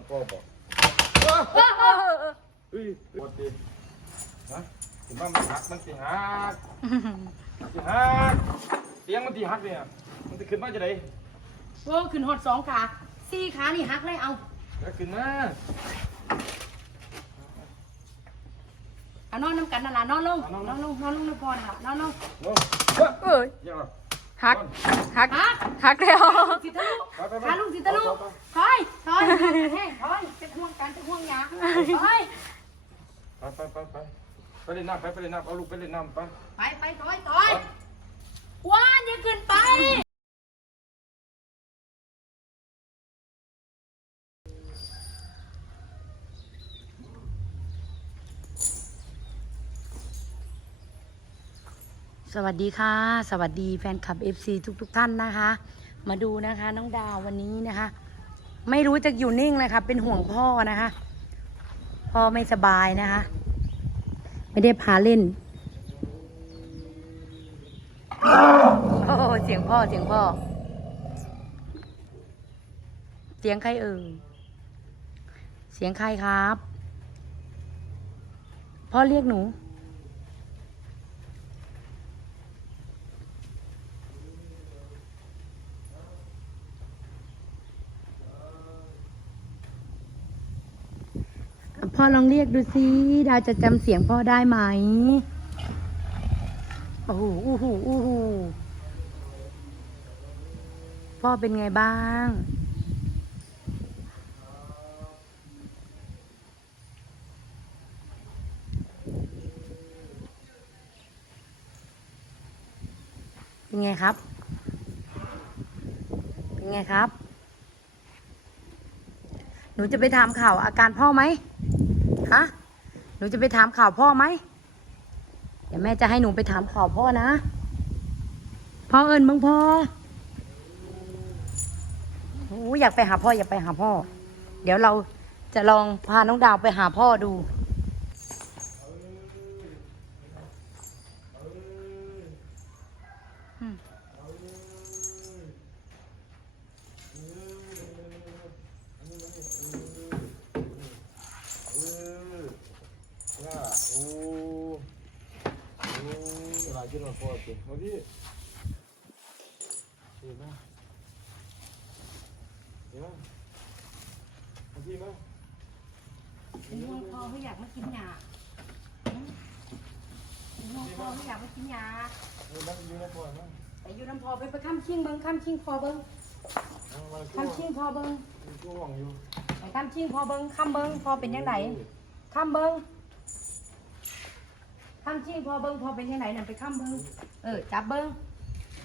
เราพ่อบอกเออเออเออเออเฮ้ยปวดดิฮะถึงบ้านมันหัก มันสิหักสิหักเตียงมันสิหักเนี่ย มันจะขึ้นมาจะไหนโอ้ขึ้นหดสองขาสี่ขานี่หักเลยเอาแล้วขึ้นมาเอานอนน้ำกันนั่นล่ะนอนลงนอนลงนอนลงน้ำพรล่ะนอนลงลงเอ้ยยังไง หักหักหักหักแล้วสิทะลุขาลุงสิทะลุถอยถอยแห้งถอยจะห่วงกันจะห่วงหยาถอยไปไปไปไปไปเล่นน้ำไปไปเล่นน้ำเอาลูกไปเล่นน้ำไปไปไปถอยถอยว้านอย่าขึ้นไป สวัสดีค่ะ สวัสดีแฟนคลับ FC ทุกทุกท่านนะคะ มาดูนะคะ น้องดาววันนี้นะคะ ไม่รู้จะอยู่นิ่งเลยค่ะเป็นห่วงพ่อนะคะ พ่อไม่สบายนะคะ ไม่ได้พาเล่น โอ้เสียงพ่อเสียงพ่อ เสียงใครเอ่ยเสียงใครครับ พ่อเรียกหนู พ่อลองเรียกดูสิดาวจะจำเสียงพ่อได้ไหมโอ้โหอู้หูอู้หูพ่อเป็นไงบ้าง เป็นไงครับ เป็นไงครับ หนูจะไปถามข่าวอาการพ่อไหม ฮะหนูจะไปถามข่าวพ่อไหมเดี๋ยวแม่จะให้หนูไปถามข่าวพ่อนะ พ่อเอิญบ้งพ่อโอ้อยากไปหาพ่ออยากไปหาพ่อ เดี๋ยวเราจะลองพาน้องดาวไปหาพ่อดู อืม เออว่าโอ้โอ้ อะไรกินมาพ่อกินมาดิเห็นไหมเห็นไหมมาดิมาเป็นห่วงพ่อเขาอยากมากินยาเป็นห่วงพ่อเขาอยากมากินยาเห็นไหมอยู่ในพอมั้งไปอยู่น้ำพอไปไปข้ามชิงเบิ้งข้ามชิงพอเบิ้งมาข้ามชิงพอเบิ้งช่วงอยู่ไปข้ามชิงพอเบิ้งข้ามเบิ้งพอเป็นยังไงข้ามเบิ้ง ข้ามชิงพอเบิ้งพอเป็นยังไงนั่นไปข้ามเบิ้งเออจับเบิ้ง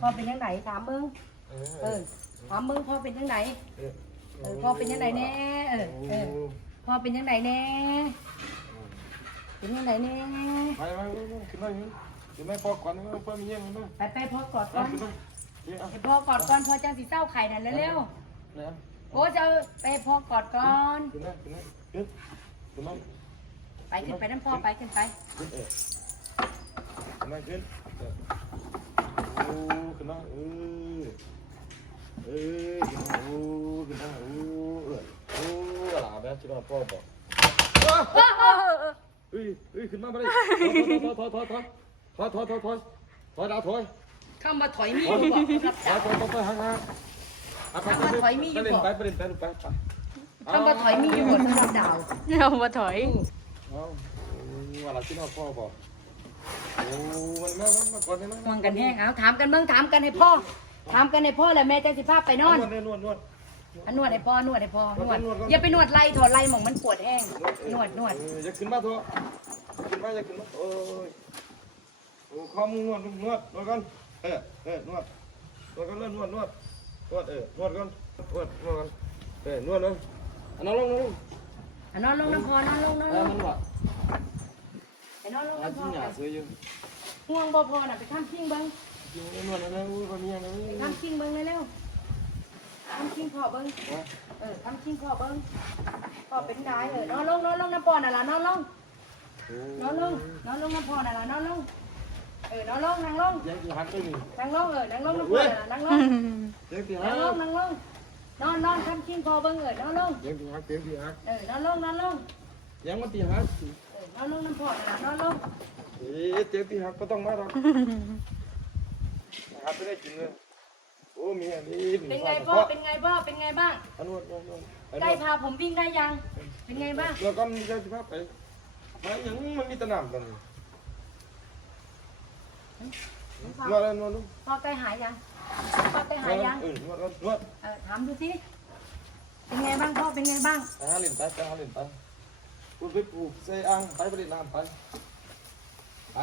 พอเป็นยังไงถามเบิ้งเอเอออถามเบิ้งพอเป็นยังไงเออเออพอเป็นยังไงแน่เออเออพอเป็นยังไงแน่เป็นยังไงแน่ไปไปไปขึ้นมาอยู่ขึ้นมาพ่อก่อนนะพ่อมีเงี้ยมั้ยไปไปพอกอดก่อะอนขึ้นมาเดี๋ยวเอาไปพอกอดก่อนพอจังสีเศร้าไข่นั่นเร็วนะๆโอ้จะไปพอกอดก่อนขึ้นมาขึ้นมาขึ้นขึ้นมาไปขึ้นไปน้ำพอไปขึ้นไป ขึ้นมาขึ้นโอ้ขึ้นมาเออเออขึ้นมาโอ้ขึ้นมาโอ้เออโอ้อะไรแบบที่เราพ่อบอกเฮ้ยเฮ้ยขึ้นมาไม่ได้ถอยถอยถอยถอยถอยถอยถอยถอยถอยดาวถอยข้ามาถอยมีอยู่บอกรับถอยถอยถอยห่างห่างไปเล่นไปไปเล่นไปไปไปเข้ามาถอยมีอยู่บอกสำหรับดาวเอามาถอยเอาอะไราที่เราพ่อบอก โอ้มันมามาก่อนได้ไหมห่วงกันแห้งเอาถามกันเบิ่งถามกันให้พ่อ ถามกันให้พ่อแล้วแม่จะสิพาไปนอนนวดนวดนวดอันนวดให้พ่อนวดให้พ่อนวดอย่าไปนวดไหล่ถอดไหล่หมองมันปวดแห้งนวดนวดจะขึ้นมาตัวขึ้นมาจะขึ้นมาโอ้ยโอ้ข้อมือนวดนวดนวดกันเออเออนวดนวดกันเลยนวดนวดนวดเออนวดกันนวดนวดกันเออนวดเลยนอนลงนอนลงอะนอนลงน้ำพอนอนลงนอนเอลอง มันว่ะไปนอนลงอาน้ำพจิ้องหยาสวยอยู่ห่วงบ่พอน่ะไปข้ามชิงเบิ่งจริงนวดนะอุ้คนนี้นะข้ามชิงเบิ่งเร็วๆข้ามชิงพ่อเบิ่งเออข้ามชิงพ่อเบิ่งพ่อเป็นได้เออนอนลงนอนลงน้ำพอน่ะล่ะนอนลงนอนลงนอนลงน้ำพอน่ะล่ะนอนลงเออนอนลงนั่งลงยังกี่หันไปนี่นั่งลงเออนั่งลงน้ำพอน่ะล่ะนั่งลงยังกี่หันั่งลงนั่งลงนอนนอนทำชิงพอเบิ่งเอิดนอนลงเตียงตีฮัตียงตีฮักเออนอนลงนอนลงเตียงมันที่ฮัก นอนลงน้ำพอนะนอนลงเอ๊ะเตียงที่ฮักก็ต้องมาหรอกฮักไม่ได้กินเลยโอ้มีอันนี้เป็นไงพ่อเป็นไงพ่อเป็นไงบ้างอันนวดนวดนวดใกล้พาผมวิ่งได้ยัง เป็นไงบ้างแล้วก็มีเจ้าสิภาพไปมาอย่างมันมีแตะนำตอนนี้นวดแล้วนวดลูกพ่อใกล้หายยังพ่อใกล้หายยังเออนวดนวดนวดเออถามดูสิเป็นไงบ้างพ่อเป็นไงบ้างหาเล่นไปไปหาเล่นไป กูไปปลูกใส่อ่างไปไปเล่นน้ำไป ไป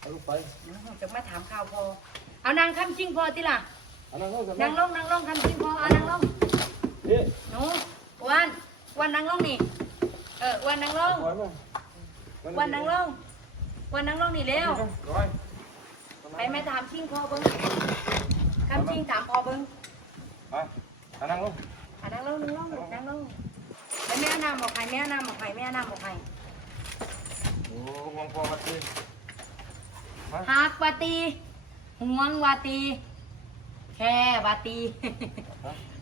ไปลูกไปเดี๋ยวผมจะมาถามข่าวพอ เอานางคำชิงพอติล่ะอันนั้นเขาจะนางลงนางลงคำชิงพอเอานางลงนี่หนูวันวันนางลงนี่ เออวันนางลงร้อยมั้งวันนางลงวันนางลงนี่เร็วร้อยไปแม่ถามชิงพอเบิ้งคำชิงถามพอเบิ้งไปอันนั้นลง อะนางลงนางลงลูกนางลงไป แม่เอาน้ำบอกใครแม่เอาน้ำบอกใครแม่เอาน้ำบอกใครโอ้ห่วงพอมาตีมาหากวาตีห่วงวาตี แค่วาตี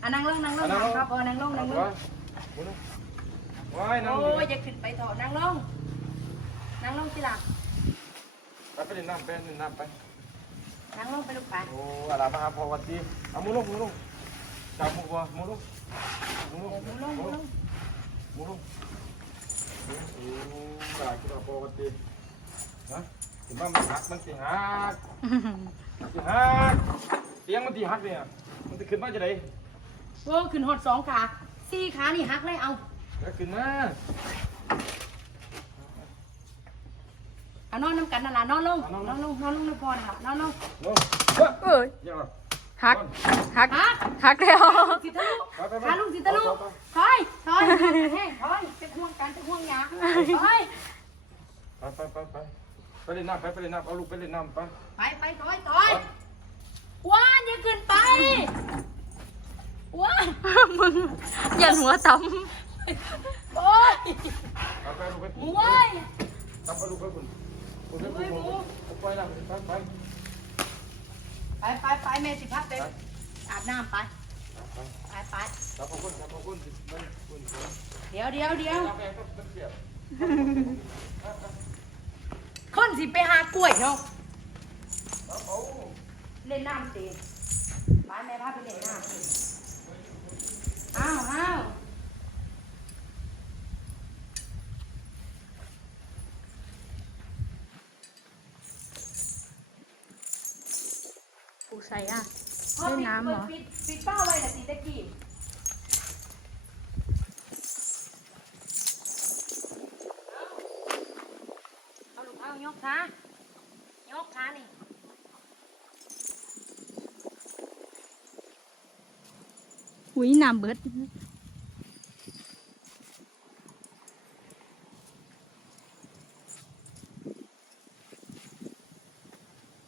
อะนางลงนางลงถามครับพอนางลงนางลงว้ายนั่งโอ้ยจะขึ้นไปถอดนางลงนางลงสิล่ะไปไปเล่นน้ำไปเล่นน้ำไปนางลงไปลูกไปโอ้อะไรมาพอวันตีเอามือลงมือลงจับมือวัวมือลงมือลเดี๋ยวงมึงลงมึงลงมือลง โอ้อะไรกินพอวันตีฮะถึงว่ามันหักมันตีหักตีหักเตียงมันตีหักเนี่ยมันจะขึ้นมาจะไหนโอ้ขึ้นหดสองขาสี่ขานี่หักเลยเอาแล้วขึ้นมาเอานอนน้ำกันนั่นล่ะนอนลงนอนลงนอนลงน้ำพรล่ะนอนลงลงเอ้ยยังไง ฮักฮักฮะฮักแล้วสิทะลุขาลุงสิทะลุถอยถอยแห้งถอยจะห่วงกันจะห่วงหยาถอยไปไปไปไปไปเล่นน้ำไปไปเล่นน้ำเอาลูกไปเล่นน้ำไปไปไปถอยถอยว้านอย่าขึ้นไปว้านมึงอย่าหัวซ้โอ้ยไปไปลูกไปหมูเว้ยทำไปลูกไปคุณคุณไปคุณไปน้ำไปไป ไปไปไปแม่สิพักเด็กอาบน้ำไปไปไปจับเอาคนจับเอาคนมันคุณเดี๋ยวเดี๋ยวเดี๋ยวจับแม่ก็มันเสียบคนสิไปหากล้วยเนาะจับเอาเล่นน้ำสิไปแม่พาไปเล่นน้ำอ้าวอ้าว ใส่อะพ่อเล่นปิดน้ำเหรอปิดปิดป้าไว้น่ะสิตะกี้เอาลูกเอายกขายกขานี่หุยน้ำเบิด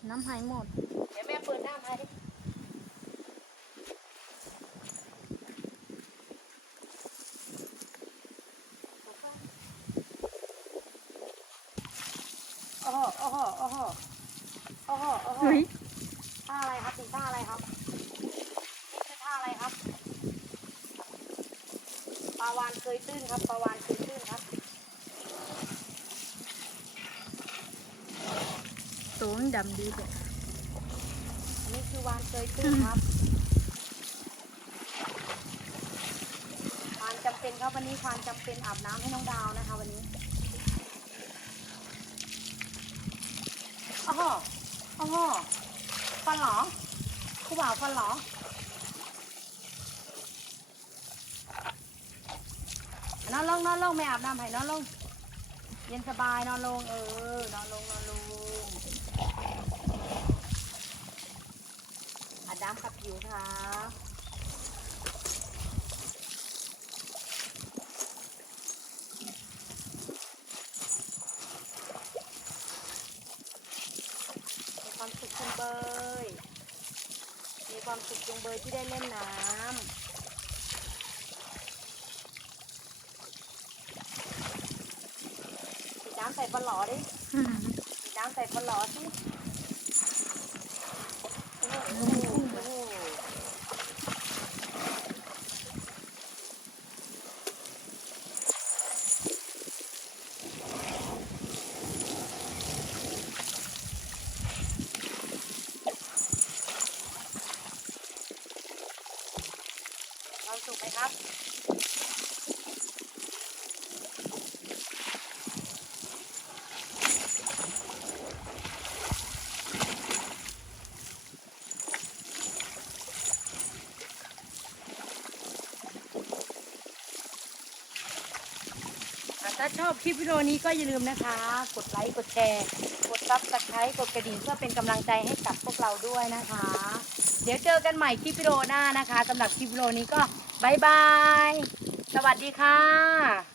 น้ำหายหมด เดี๋ยวแม่เปิดน้ำให้ โอ้โหโอ้โหโอ้โหโอ้โหโอ้โหเฮ้ยท่าอะไรครับถึงท่าอะไรครับนี่คือท่าอะไรครับปลาวานเคยตื้นครับปลาวานเคยตื้นครับตัวมันดำดีจ้ะอันนี้คือวานเคยตื้นครับวานจำเป็นครับวันนี้ควานจำเป็นอาบน้ำให้น้องดาวนะคะวันนี้ โอ้โหโอ้โหฟันหลอครูบ่าวฟันหลอนอนลงนอนลงไม่อาบน้ำให้นอนลง เย็นสบายนอนลงเออนอนลงนอนลงอาบน้ำขับผิวครับมีความสุขจุงเบย มี ความสุขจุงเบยที่ได้เล่นน้ำฉีน้ำใส่ปลาหลอดิฉีน้ำใส่ปลาหลอสิโอ้โห นะครับถ้าชอบคลิปวิดีโอนี้ก็อย่าลืมนะคะ กดไลค์ กดแชร์ กดซับสไครต์กดกระดิ่งเพื่อเป็นกำลังใจให้กับพวกเราด้วยนะคะ เดี๋ยวเจอกันใหม่คลิปวิดีโอหน้านะคะสำหรับคลิปวิดีโอนี้ก็ บายบาย สวัสดีค่ะ